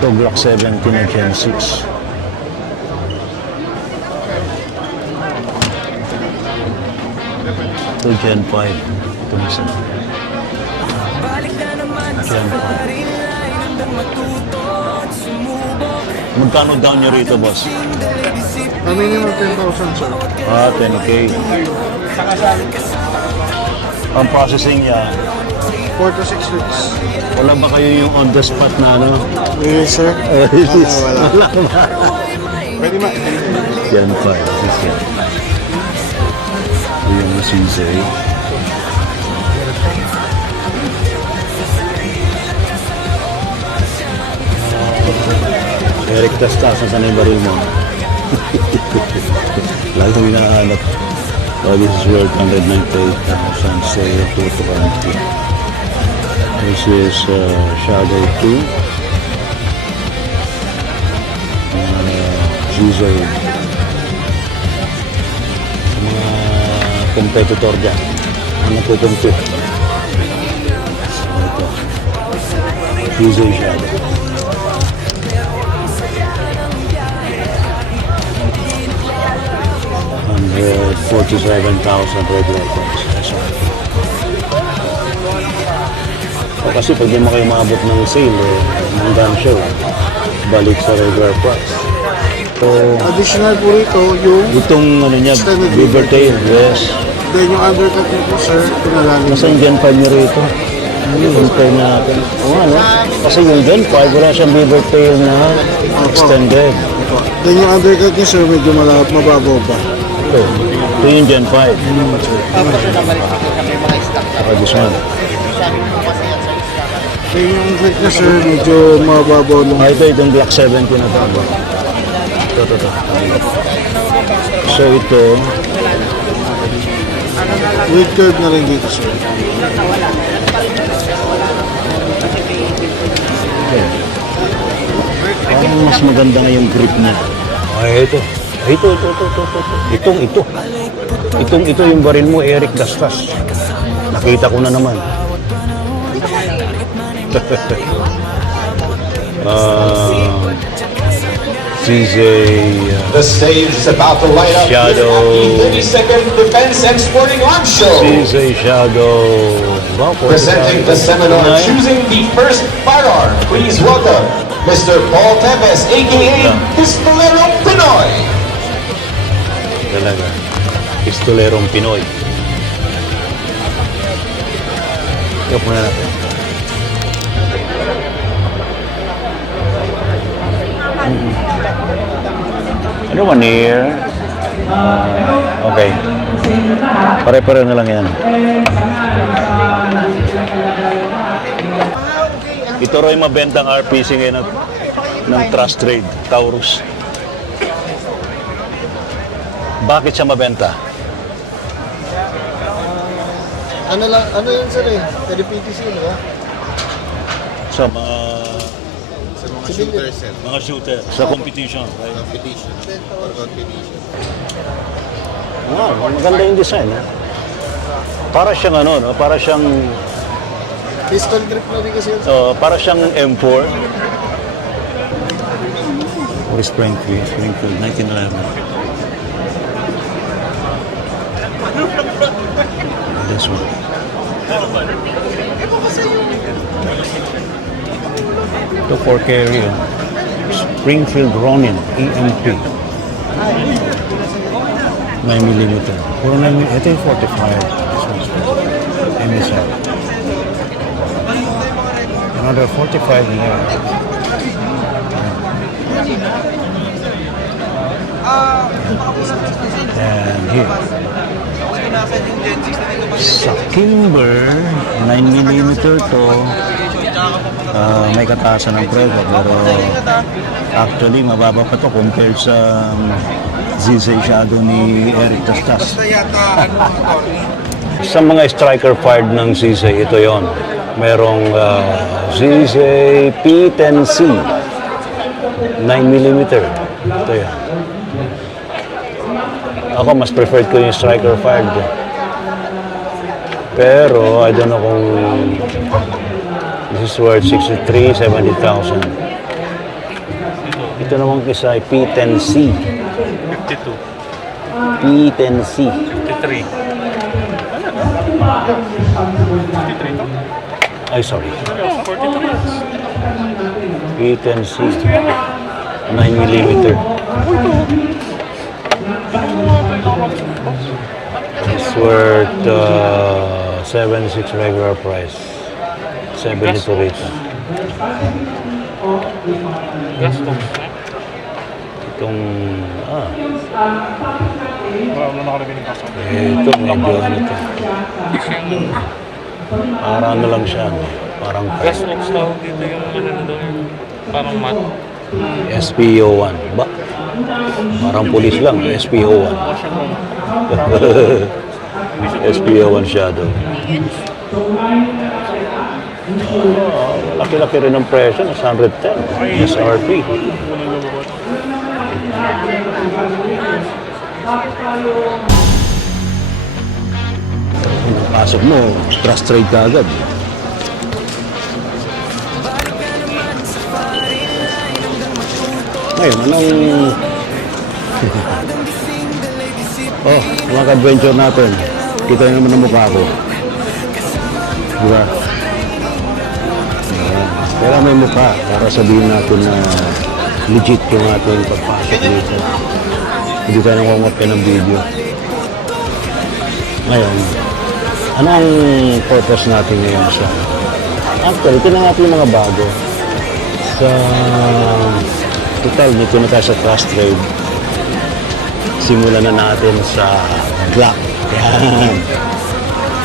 Ito Glock 70 na Gen 6. Ito Gen 5. Ito isa. Gen 5. Magkano down nyo rito, boss? Minimum 10,000, sir. 10K. Ang processing niya, 4 to 6 weeks. wala ba kayo yung on the spot na ano? Yes, sir. Wala ba? Pwede ma. Gen 5. Ito yung CJ. Eric Tastas, saan yung baril mo? Lalo hinahanap. Oh, this is worth 198,000 sale to currently. This is Shadow 2. Gizay. Mga competitor dyan. Ang nagkukumpit. So, ito. Gizay Shadow. 47,000 regular coins. So, kasi pag di mo kayo maabot ng sale, ng gun show, balik sa regular price. So, Additional po rito, yung itong ano niya, Extended beaver tail, yes. then yung undercut niyo po, sir, pinalalim. Nasa yung Gen 5 niyo rito? Compare natin. Oo, ano? Kasi yung Gen 5, wala siyang beaver tail na extended. Then yung undercut niyo, sir, medyo mababaw pa. Ito yung Gen 5. Saka this one. Then yung undercut niyo, sir, medyo mababaw nung Ito yung Glock 70 na ito. Ito. So ito, with curve na rin dito, sir. parang mas maganda nga yung grip niya. Ay, ito. Ito yung baril mo, Eric Dastas. Nakita ko na naman. CJ The stage is about to light up Shadow. with the 32nd Defense and Sporting Arms Show. CJ Shadow. Wow, Presenting the seminar Choosing the First Firearm. Please welcome Mr. Paul Tevez, aka Pistolero Pinoy. Talaga. Pistolerong Pinoy. Ito muna natin. Ano 1 year? Okay. Pare-pare na lang yan. Ito rin mabentang RPC ngayon ng Trust Trade, Taurus. Bakit siya mabenta? Ano yun, sir, eh? Pwede PTC, di ba? Sa mga Civilian. shooter, sa competition, right? Competition or competition. Maganda yung design. Para siyang ano, no? Para siyang Pistol grip na rin kasi yun, sir. para siyang M4. Or Springfield, 1911. This one. Ito 4 carry. Springfield Ronin, EMP. 9mm. Puro 9mm. Ito yung 45. MSR. Another 45 here. And here. Sa Kimber, 9mm to. May kataasan ng presyo, pero actually mababa pa to compared sa ZZ Shadow ni Eric Tastas. Sa mga striker fired ng ZZ, ito yon. Merong ZZ P10C 9mm. Ito yan. Ako mas preferred ko yung striker fired. Pero I don't know kung this is worth 63,000, 70,000. Ito naman isa ay P10C. 52. P10C. 53. 53 to? Ay, sorry. 43. P10C. 9mm. It's worth 76 regular price. 72 rito. Gas box. Itong, Wala nakalagay ng gas box. ito medyo ano to. Parang ano lang siya, no? Parang Gas box tawag dito yung ano na daw yung parang mat. SPO1. Ba? Parang pulis lang, SPO1. SPO1 Shadow. Laki-laki rin ang presyo, 110 SRP. Pasok mo, trust trade ka agad. Ngayon, anong... oh, mga ka-adventure natin. Kita nyo naman ang mukha ko. Diba? Pero may mukha para sabihin natin na legit yung ating pagpasok dito. Hindi tayo nangungopya ng video. Ngayon, ano ang purpose natin ngayon sa... Actually, ito na natin yung mga bago. Sa... Total, nito na tayo sa trust trade. Simulan na natin sa Glock. Yan.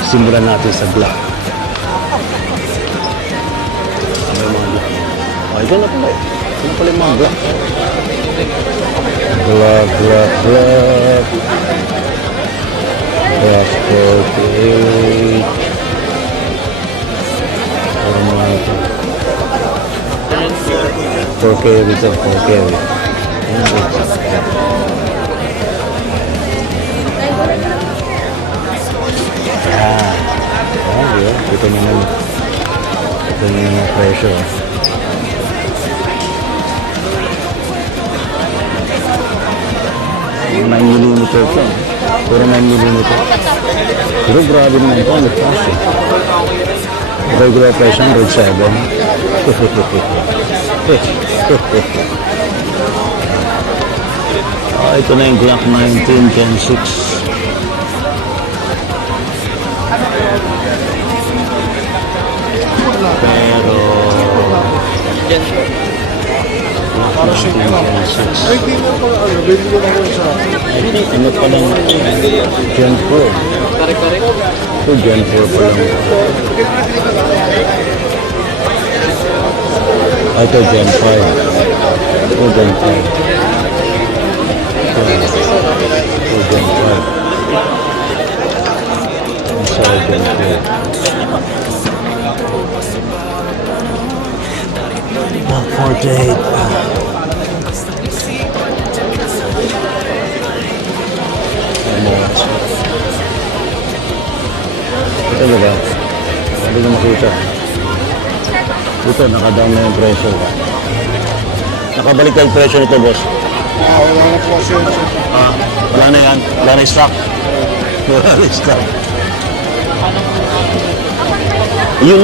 Simulan natin sa Glock. Ano yung mga Glock? Oh, ito na pala eh. Ito na pala yung mga Glock. Glock, Glock, Glock. Glock 48. Ano mga ito? 4K ito, 4K. Yun. Ito naman yung presyo. Yung 9mm ito. Puro 9mm. Pero grabe naman ito. Ano presyo? Regular price 107. Ito na yung Glock 19 Gen 6. Pero Glock 19 Gen 6. Ay, di na pa ano, bibili na ko sa... Ano pa lang Gen 4. Ito Gen 4 pa lang. Ito Gen 5. Ito Gen 5. Ito Gen 5. Isa Gen 5. Block 48. Ito ba? Hindi ko makita. Ito, nakadown na yung presyo. Nakabalik na yung presyo nito, boss. Wala na po siya. Wala na yan. Wala na yung stock. Wala na yung stock. Yun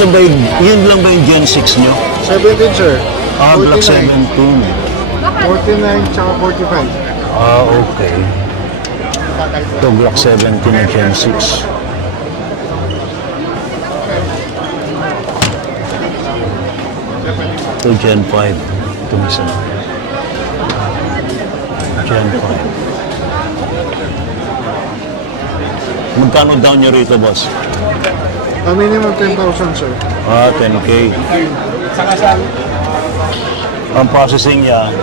lang ba yung Gen 6 nyo? 17, sir. Glock 17. 49 tsaka 45. Okay. Ito, Glock 17 na Gen 6. Ito, Gen 5. Ito isa. Gen 5. Magkano down nyo rito, boss? Minimum 10,000, sir. 10K. Ang processing niya,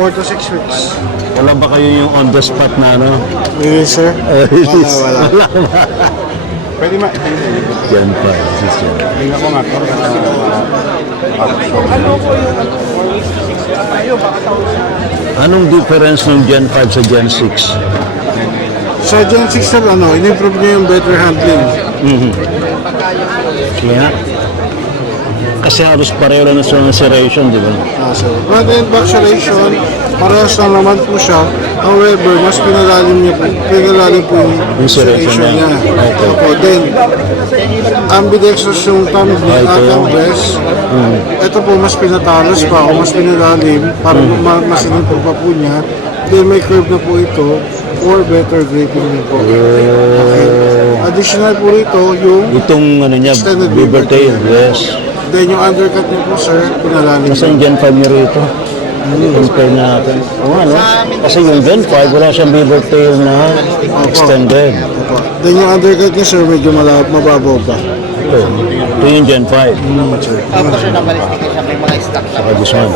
4 to 6 weeks. wala ba kayo yung on the spot na ano? Yes, sir. Wala. Pwede ma... Gen 5. This is Gen 5. Tingnan ko nga. Anong difference ng Gen 5 sa Gen 6? Sa Gen 6, sir, in-improve niya yung better handling. Kaya? Kasi halos pareho lang sa serration, di ba? Sir. Front and back serration, parehas lang naman po siya. However, mas pinalalim po yung serration niya. Okay. Opo, then, ambidextrous yung thumb at ito. ang breast. Ito po, mas pinatalas pa o mas pinalalim para masinip pa po niya. Then, may curve na po ito for better gripping din po. Okay. Additional po rito, yung Itong ano niya, Extended beaver beaver tail, tail. yes. then yung undercut niya po, sir, pinalalim. Kasi yung Gen 5 niya rito. Compare natin. Oo, ano? Kasi yung Gen 5, wala siyang beaver tail na extended. Opo. Then yung undercut niya, sir, medyo mababaw pa. Ito yung Gen 5. Tapos siya nabalistik siya, may mga stock siya. Saka this one.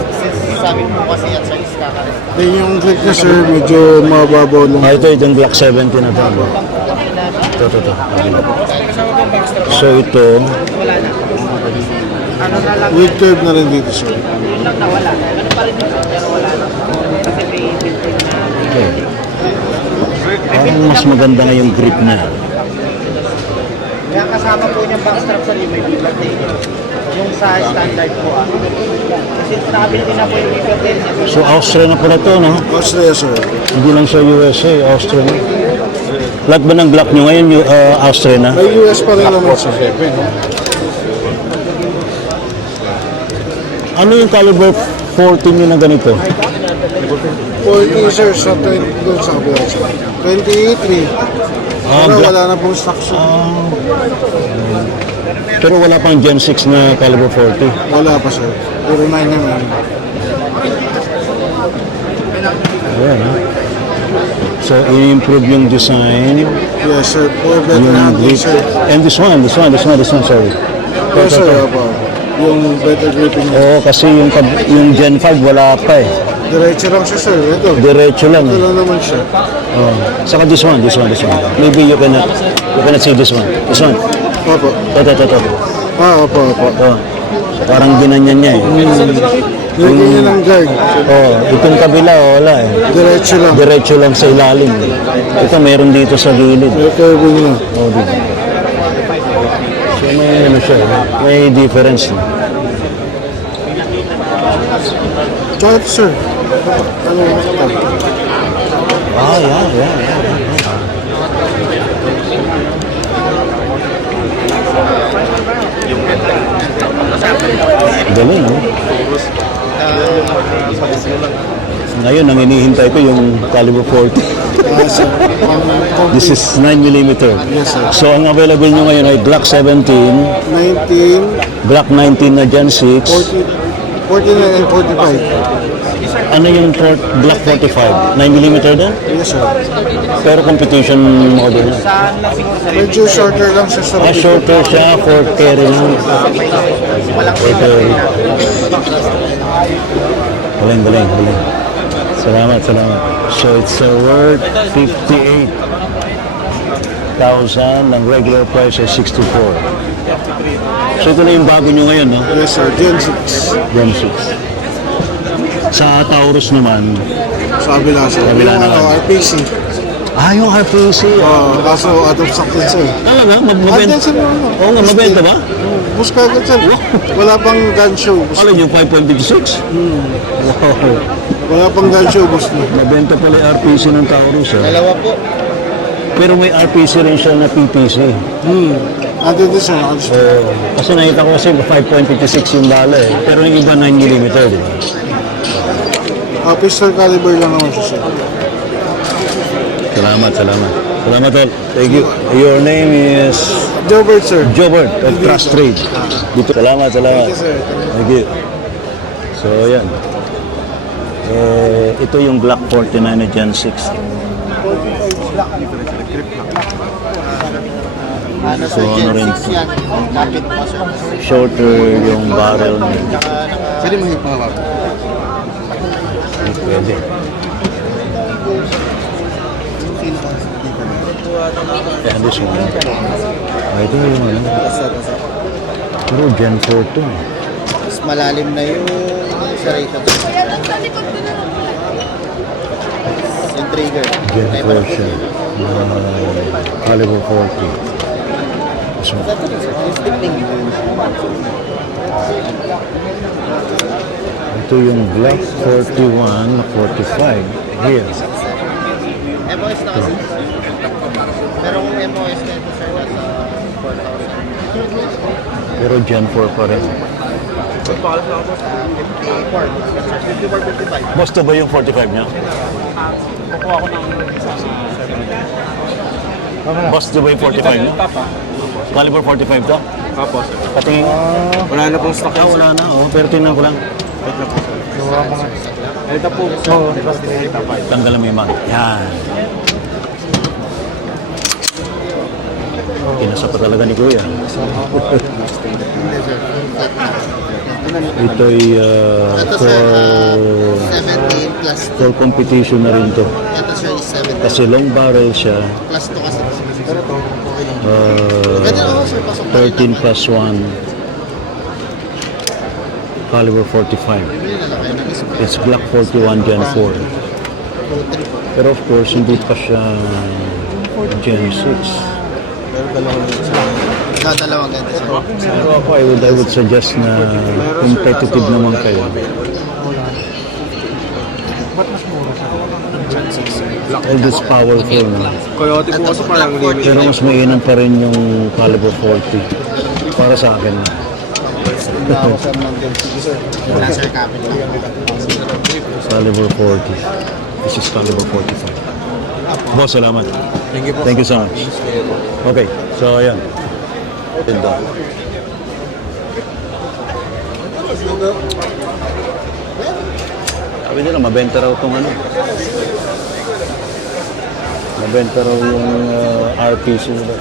Sabi mo kasi yan sa stock. Then yung clip niya, sir, medyo mababaw lang. Ito yung Glock 70 na ito. Ito. So ito, With curve na rin dito, sir. parang mas maganda na yung grip niya. Kaya kasama po yung backstrap sa limay beaver tail. Yung sa standard po. Kasi nakabili din na po yung beaver tail niya. So Austria na pala ito, no? Austria, sir. Hindi lang sa USA, Austria na. Lahat ba ng Glock nyo ngayon, Austria na? May US pa rin naman, sir. Ano yung caliber 14 nyo na ganito? 40, sir, sa 20, doon sa kabila, sir. 23. Pero Glock. wala na pong stock, sir. Pero wala pang Gen 6 na caliber 40. Wala pa, sir. Puro 9 naman. Ayan, ha? So, i-improve yung design, Yes, sir. For better yung handling, grip. sir. And this one, sorry. Yes, sir. Opo. Yung better gripping niya. Oo, kasi yung Gen 5 wala pa eh. Diretso lang siya, sir. Ito. Diretso lang Ito eh. lang naman siya. Oh. Saka this one. Maybe you cannot see this one. This one. Opo. Ito. Opo. Oh. Parang ginanyan niya eh. Lagyan niya ng guard. Oh, itong kabila, wala eh. Diretso lang. Diretso lang sa ilalim. Ito meron dito sa gilid. May curving na. Oh, dito. So may ano siya, may difference. Tsaka ito, sir. Ano yung ito? Yeah. Galing, no? Ngayon, ang hinihintay ko yung caliber 40. Sir. This is 9mm. Yes, sir. So, ang available nyo ngayon ay Glock 17, 19, Glock 19 na Gen 6. 49 and 45. Ano yung Glock 45? 9mm din? Yes, sir. Pero competition model na. Medyo shorter lang siya sa Shorter siya for carry lang. For carry. Galing. Salamat. So it's worth 58,000. Ang regular price ay 64. So ito na yung bago nyo ngayon, no? Yes, sir. Gen 6. Gen 6. Sa Taurus naman, Sa kabila, sir. Kabila Yung naman. RPC. yung RPC. Kaso out of stock din, sir. Talaga? Andyan, Mabenta? sir. Oo nga, mabenta ba? Bus ka agad, sir. Wala pang gun show. Alin yung 5.56? Wow. Wala pang gun show, bus na. Mabenta pala yung RPC ng Taurus. Dalawa po. Pero may RPC rin siya na PPC. Andyan din, sir. Nakadisplay. Kasi nakita ko kasi 5.56 yung bala eh. Pero yung iba 9mm, di ba? Pistol caliber lang naman siya, sir. Salamat. Salamat, tol. Thank you. Your name is Jobert, sir. Jobert of Trust Trade. Dito. Salamat. Thank you, sir. Thank you. So, yan. Ito yung Glock 49 na Gen 6. Ano So, sir, ano Gen rin 6 yan. Kapit po sir. Shorter yung barrel niya. Pwede mo hipawag. Pwede. Yan, this one. Ito yung ano. Pero Gen 4 to. Mas malalim na yung serration. Yung trigger. Gen 4 siya. Caliber 40. This one. Yung stick link. Ito yung Block 41 na 45. Here. MOS na kasi. Pero kung MOS na ito sir, nasa 4,000. Pero Gen 4 pa rin. 54, 55. Boss, to ba yung 45 niya? Kukuha ko ng Boss, to ba yung 45 niya? Caliber 45 to? Apo, sir. Patingin. Wala na pong stock. Wala na. Oh, pero tingnan ko lang. Ito po. Tanggalan mo yung mag. Yan. Kinasa pa talaga ni Kuya. Ito'y Ito for, sir, 17 plus 2. for competition na rin to. Ito sir is 17 Kasi long barrel siya. plus 2 kasi. Pero ito, okay lang. Uh, Pwede ako sir, pasok pa rin 13 naman. plus 1. Caliber 45. Bibili na lang kayo ng display. It's Block 41 Gen 4. Pero of course, hindi pa siya Gen 6. Dalawang ganito sir. Pero ako, I would suggest na competitive naman kayo. All this powerful na. Coyote po kasi parang limit. Pero mas mainam pa rin yung Caliber 40. Para sa akin. Wala sir, kapit lang. Caliber 40. This is Caliber 45. Boss, salamat. Thank you po. Thank you so much. Okay, so ayan. Ganda. Sabi nila, mabenta raw itong ano. Mabenta raw yung RPC nila.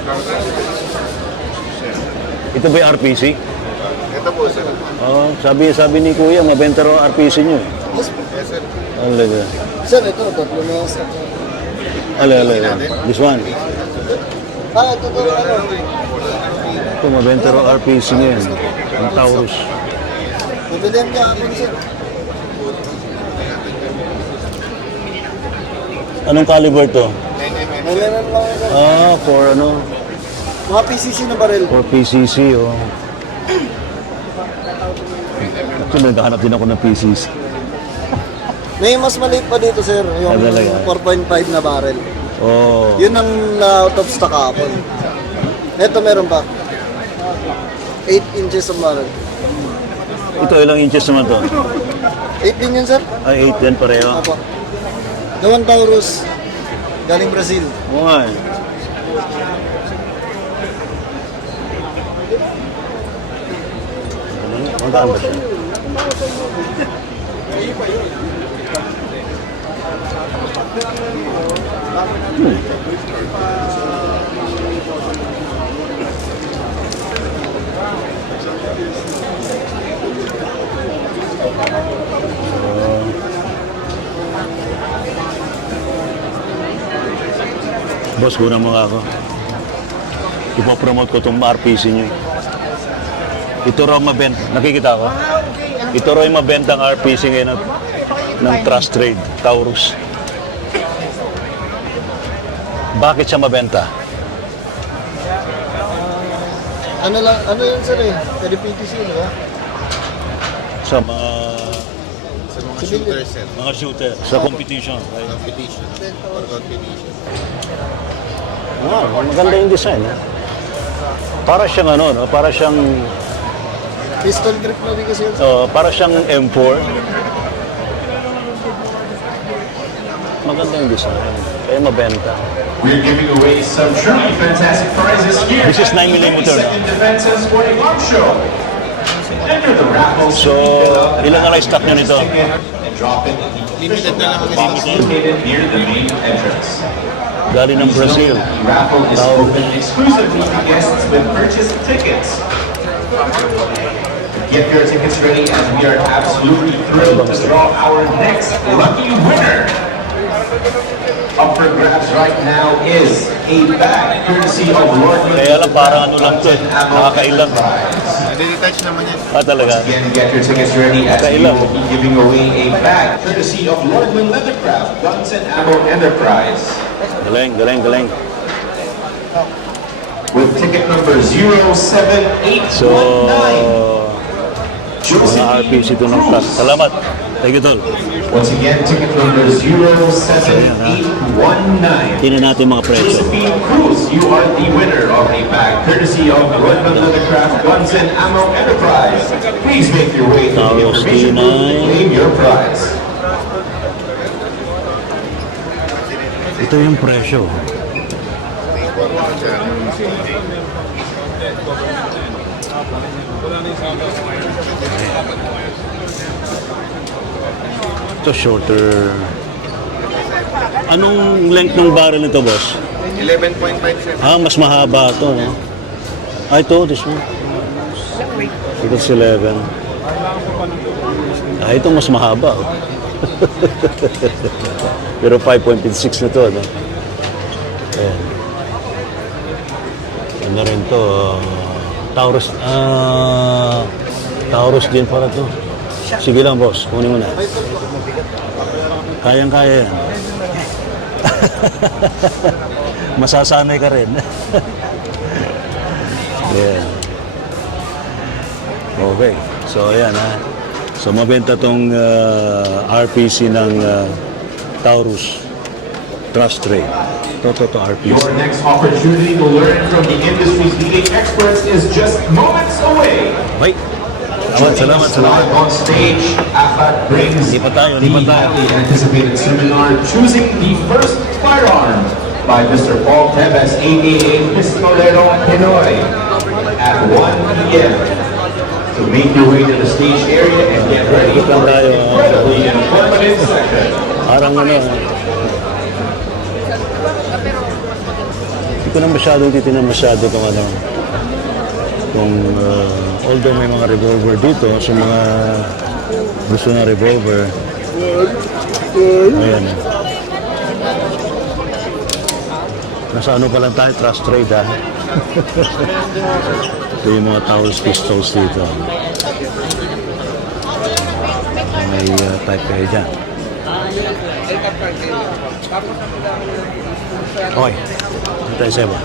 Ito ba yung RPC? Ito po, sir. Oo, sabi ni Kuya, mabenta raw ang RPC nyo. Yes, sir. Alaga. Sir, ito, tatlo na sir. Alaga. This one. Ito, ano? Ito, mabenta raw RPC ngayon. Ang Taurus. Pabilihan niya ako, sir. Anong caliber to? Nalaman lang ako. For ano? Mga PCC na baril. For PCC, oh. Actually, naghahanap din ako ng PCC. May mas maliit pa dito, sir. Yung talaga? 4.5 na barrel. Oh. Yun ang out of stock kahapon. Ito meron pa. 8 inches ang barrel. Ito, ilang inches naman to? 8 din yun, sir. Ay, 8 din pareho. Apo. Gawang Taurus. Galing Brazil. Oo nga eh. Magkano ba siya? Boss, guna mo nga ako. Ipopromote ko itong RPC nyo. Ito raw mabenta. Nakikita ko? Ito raw yung mabenta ang RPC ngayon ng Trust Trade, Taurus. Bakit siya mabenta? Ano yun, sir eh? Pwede PTC, di ba? Sa mga Civilian. mga shooter, sa competition. Right? Maganda yung design. Eh? Para siyang ano, no? Para siyang Pistol grip na din kasi yun, sir. para siyang M4. Maganda yung design. Kaya mabenta. We're giving away some truly fantastic prizes here. This is at the 9mm, 22nd Defenses Sporting Arms Show. Enter the raffle. So, ilan na lang stock nyo nito? And drop it in the limited box located near the main entrance. Galing ng Brazil. The raffle is open exclusively to guests with purchased tickets. Get your tickets ready as we are absolutely thrilled to draw our next lucky winner. Up for grabs right now is a bag courtesy of Lord Kaya lang parang ano lang to eh. Nakakailang. Nade-detach naman yan. Talaga. Again, get your tickets ready as we Kailan? will be giving away a bag courtesy of Lordman Leathercraft Guns and Ammo Enterprise. Galing, galing, galing. With ticket number 07819. So, Joseph RPC ito ng class. Salamat. Thank you, Tol. Once again, ticket number 07819. Tingnan natin mga presyo. Josephine Cruz, you are the winner of a bag courtesy of Run the Craft Guns and Ammo Enterprise. Please make your way to the Taurus information booth to T9. claim your prize. Ito yung presyo. Ito shorter. Anong length ng barrel nito, boss? 11.57. Ah, mas mahaba ito, no? Ah, ito, this one. Ito 11. Ah, ito mas mahaba. Oh. Pero 5.56 na ito, no? Ayan. Ano rin to? Taurus. Taurus din para to. Sige lang, boss. Kunin mo na. Kayang-kaya yan. Masasanay ka rin. Yeah. Okay. So, ayan ha. So, mabenta tong RPC ng Taurus Trust Trade. Toto to RPC. Your next opportunity to learn from the industry's leading experts is just moments away. Okay. Salamat, salamat. Live on stage, AFAT brings Lipat tayo, the lipat tayo. highly anticipated seminar, Choosing the First Firearm by Mr. Paul Tevez, aka Pistolero Pinoy, at 1 p.m. So make your way to the stage area and get ready Lipat for tayo. an incredibly informative session. Parang ano, hindi ko na masyadong titinan kung ano, kung although may mga revolver dito, sa mga gusto ng revolver, ayan. Nasa ano pa lang tayo, trust trade ha. Ito yung mga Taurus pistols dito. May type kayo dyan. Okay. Ito tayo sa iba.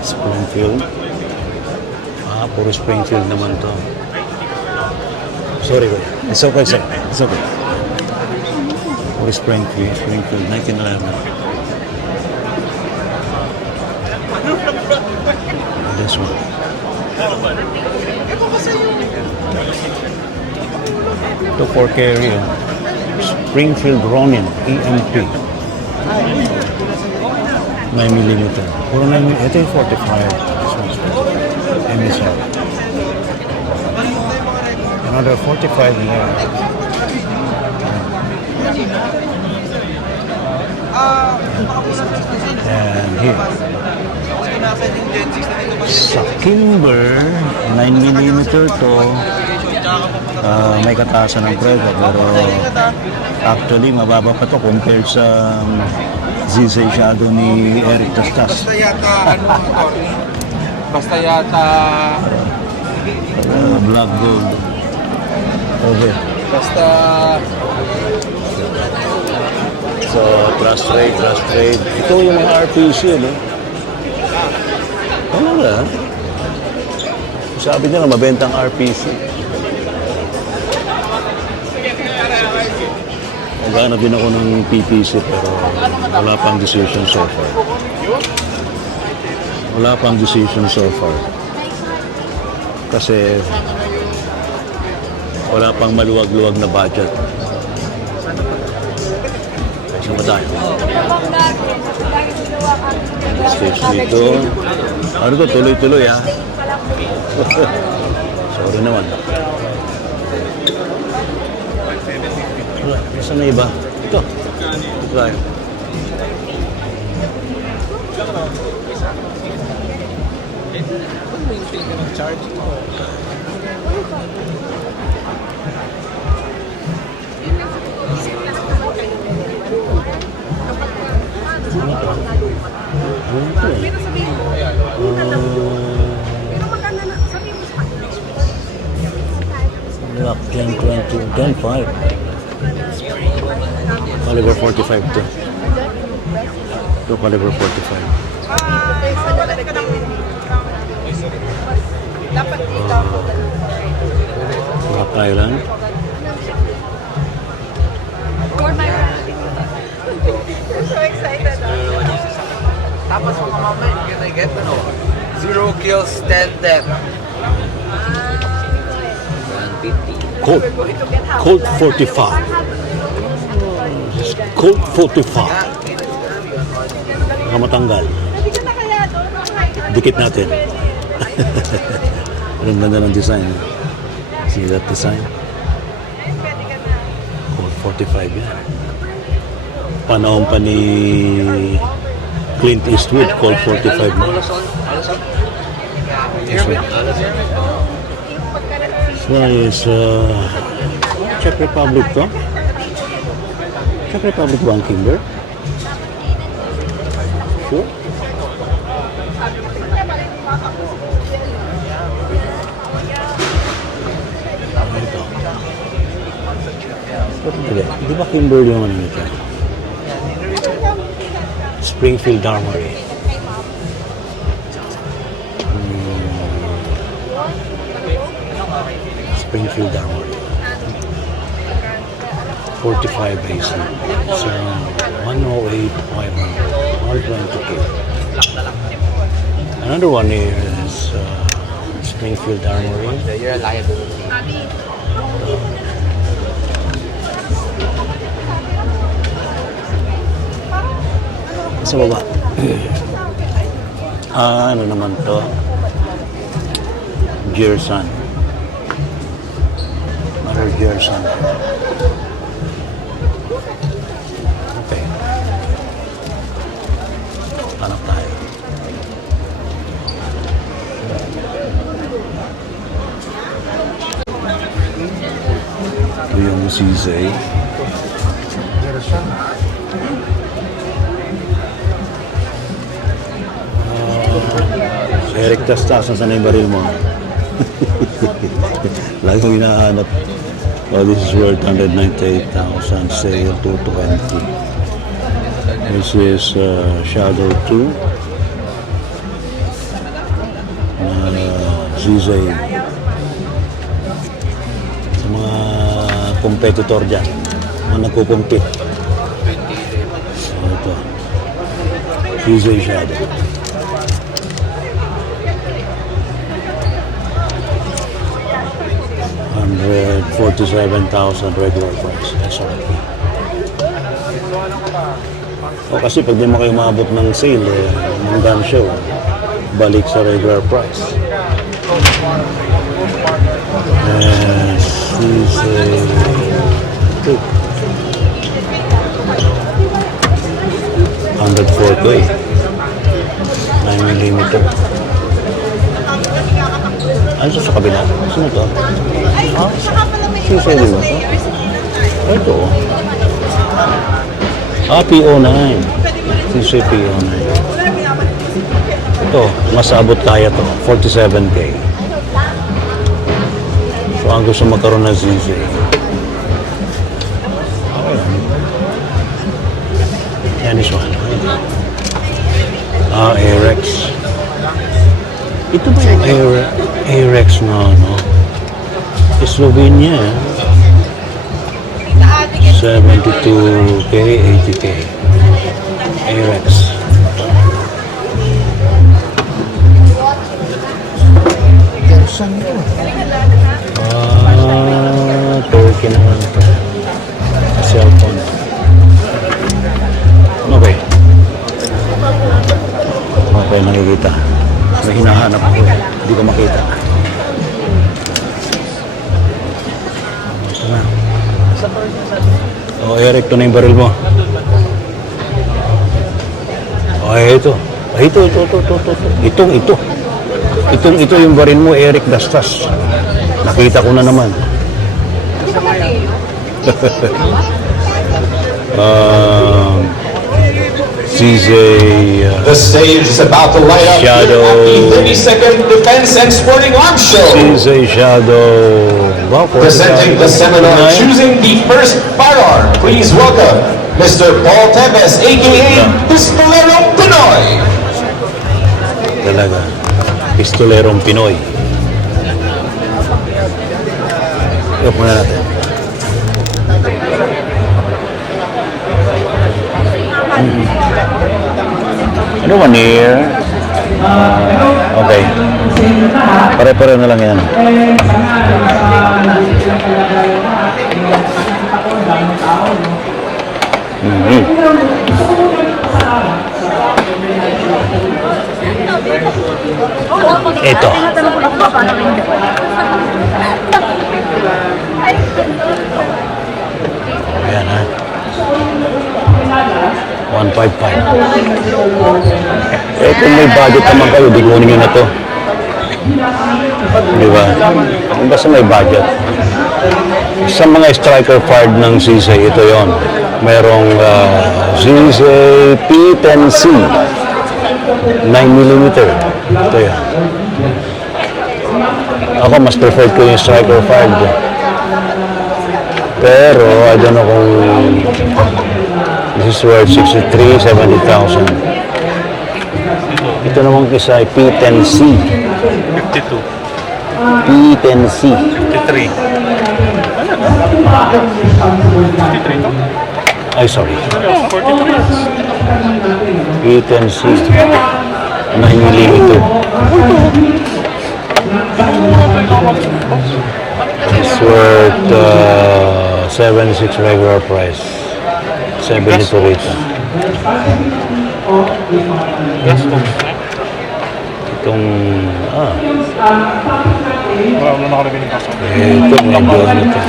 Springfield. Ah, puro Springfield naman to. Sorry, boy. It's okay, sir. It's okay. Puro Springfield. Springfield, 1911. This one. Ito 4 carry. Springfield Ronin EMP. 9mm. Puro 9mm. Ito yung 45. MSR. Another 45 here. And here. Sa Kimber, 9mm to. May kataasan ng presyo pero actually mababa pa to compared sa ZZ Shadow ni Eric Tastas. Basta yata Black Gold. Okay. basta So, trust trade. Ito yung mga RPC, no? Ano nga? Sabi nila, mabentang RPC. Naghanap din ako ng PPC pero wala pang decision so far. Wala pang decision so far. Kasi wala pang maluwag-luwag na budget. Saan ba tayo? Stage dito. Ano to? Tuloy-tuloy ha? Sorry naman. Wala. Saan na iba? Ito. Ito tayo. Pero sabihin mo, maganda mo. Pero maganda na, sabihin mo sa kanya. Lock 10, 20, 10, 5. Caliber 45 to. Ito caliber 45. Dapat ikaw. Rock Island. For my You're so excited. Tapos mga mama, you gonna get 0 kills, 10 death. 150. Colt. Colt 45. Colt 45. Nakamatanggal. Nabigyan na kaya doon. Dikit natin. Ang ganda ng design. See that design? Colt 45 yan. Panahon pa ni Clint Eastwood, Colt 45 na. This one is Czech Republic to. Czech Republic ba ang Kimber? Sure. Ito. Di ba Kimber yung ano nito? Springfield Armory. Springfield Armory. 45 AC. So, 108,500. All trying to keep. Another one here is Springfield Armory. You're a liability. Sa baba. Ano naman to? Gerson. Another Gerson. Okay. Hanap tayo. Ito yung CZ. Eric Tastas, saan na yung baril mo? Lagi kong hinahanap. Oh, this is worth 198,000, sale 220. This is Shadow 2. ZZ. Sa mga competitor dyan, mga nagkukumpit. So, ito. ZZ Shadow. 147,000 regular price. SRP. O kasi pag di mo kayo maabot ng sale, ng gun show, balik sa regular price. This is a 104K 9mm. Ano sa kabila? Sino to? Sino mo to? Ito. PO9. Sino PO9? Ito, masabot kaya to. 47K. So, ang gusto magkaroon ng ZZ. Yan is one. Arex. Ito ba yung Arex na ano? Slovenia. 72K, 80K. Arex. Turkey naman ito. Cellphone. Okay. Okay, nakikita. May hinahanap ako. Hindi ko makita. Ito na. Eric, ito na yung baril mo. Ito. Ito yung baril mo, Eric Dastas. Nakita ko na naman. CZ The stage is about to light up Shadow. here at the 32nd Defense and Sporting Arms Show. CZ Shadow. Wow, Presenting the seminar, choosing the first firearm. Please welcome Mr. Paul Tevez, aka Pistolero Pinoy. Talaga. Pistolerong Pinoy. Ito muna natin. Ano 1 year? Okay. Pare-pare na lang yan. Ito. Tinatanong ko lang kung paano hindi. Ayan ha. 155. Eh kung may budget naman kayo, di kunin nyo na to. Di ba? Basta may budget. Sa mga striker fired ng Sisay, ito yon. Merong Sisay P10C 9mm. Ito yan. Ako mas preferred ko yung striker fired. Pero I don't know kung this is worth 63, 70,000. Ito naman kisa ay P10C. 52. P10C. 53. Ay, sorry. 43. P10C. 9mm. It's worth 76 regular price. 72 rito. Gas box na. Itong, Wala nakalagay ng kaso. ito medyo ano to.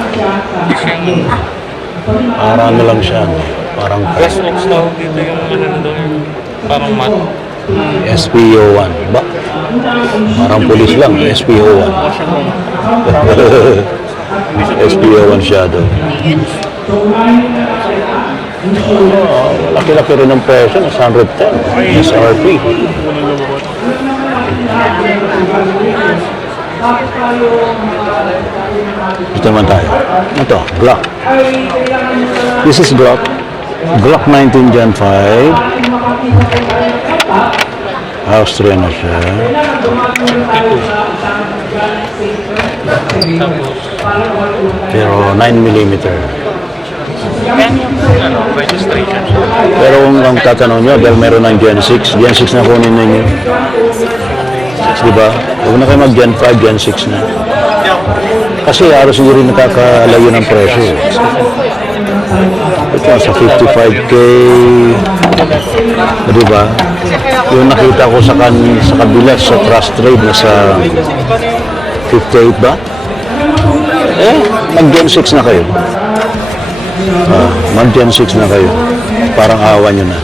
Parang ano lang siya. Parang Gas box tawag dito yung ano daw yung parang mat. SPO1. Ba? Parang pulis lang. SPO1. SPO1 Shadow. Laki-laki rin ang presyo. 110. SRP. Ito naman tayo. Ito, Glock. This is Glock. Glock 19 Gen 5. Austrian na siya. Tapos, Pero 9mm. ano, registration. Pero kung ang tatanong nyo, dahil meron ng Gen 6, Gen 6 na kunin ninyo. Diba? Huwag na kayo mag Gen 5, Gen 6 na. Kasi halos hindi rin nakakalayo ng presyo. Ito sa 55K. Diba? Yung nakita ko sa kabila, sa Trust Trade, nasa 58 ba? Eh, mag Gen 6 na kayo. Mag Gen 6 na kayo. Parang awa nyo na.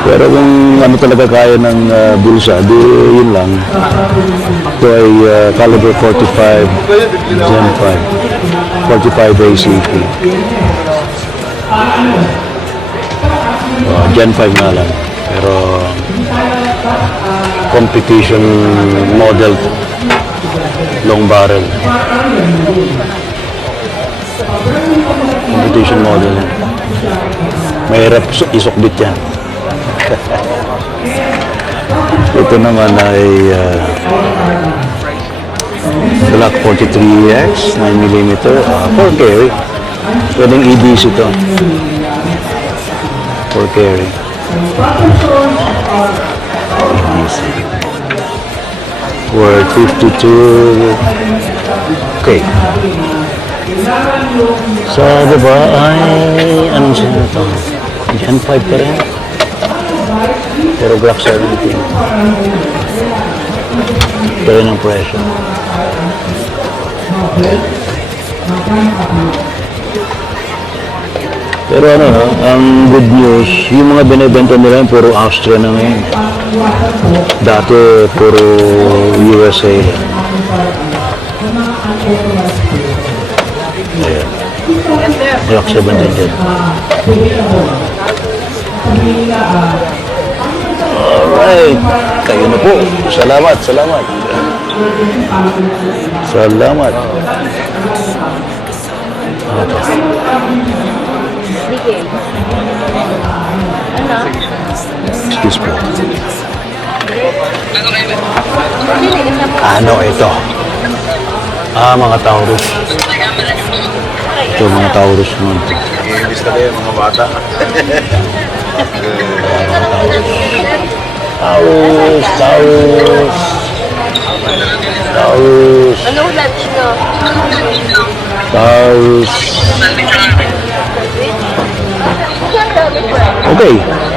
Pero kung ano talaga kaya ng bulsa, di yun lang. Ito ay caliber 45 Gen 5. 45 ACP. Gen 5 nga lang. Pero competition model long barrel. Competition model. Mahirap isukbit yan. Ito naman ay Glock 43X 9mm 4 carry. Pwedeng EDC ito. 4 carry. EDC. Worth 52K. So, diba, ay, anong siya ito? Gen 5 pa rin. Pero Glock 17. Ito rin ang presyo. Pero ano, ang good news, yung mga binibenta nila yung puro Austria na ngayon. Dati, puro USA. Ayan. Glock 17 dyan. Alright. Kayo na po. Salamat, salamat. Salamat. Okay. Dikit. Ano? Excuse po. Hindi, isa po. Ano ito? Mga Taurus. Ito, mga Taurus nun. I-imbis na kayo mga bata. Taurus, Taurus. Taurus, Anong lunch nyo? Taurus. Okay.